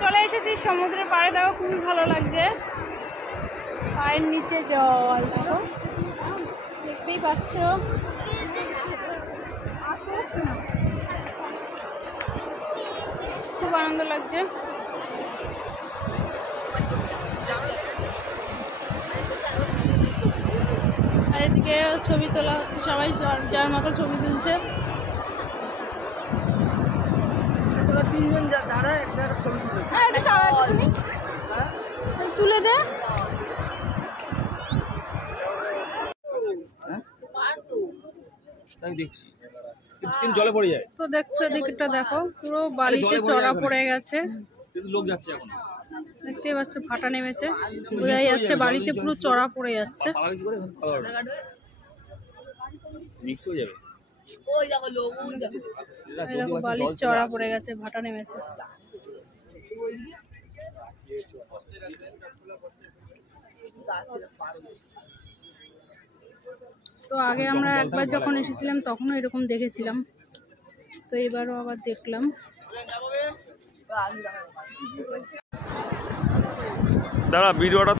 চলে এসেছি সমুদ্রের পাড়ে, দেখো খুবই ভালো লাগছে। পায়ের নিচে জল দেখো, দেখতেই পাচ্ছ। খুব আনন্দ লাগছে। আর এদিকে ছবি তোলা হচ্ছে, সবাই যার মতো ছবি তুলছে। তিনজন দাঁড়া একটা তুলে দে। দেখছি জলে পড়ে যায়। তো দেখছো দিকটা দেখো, পুরো বালিতে চড়া পড়ে গেছে। লোক যাচ্ছে এখন, দেখতেই পাচ্ছ ভাটা নেমেছে, বোঝাই যাচ্ছে বালিতে পুরো চড়া পড়ে যাচ্ছে। মিক্স হয়ে যাবে। এই দেখো বালির চড়া পড়ে গেছে, ভাটা নেমেছে। তো আগে আমরা একবার যখন এসেছিলাম তখনও এরকম দেখেছিলাম, তো এবারও আবার দেখলাম। দাঁড়া ভিডিওটা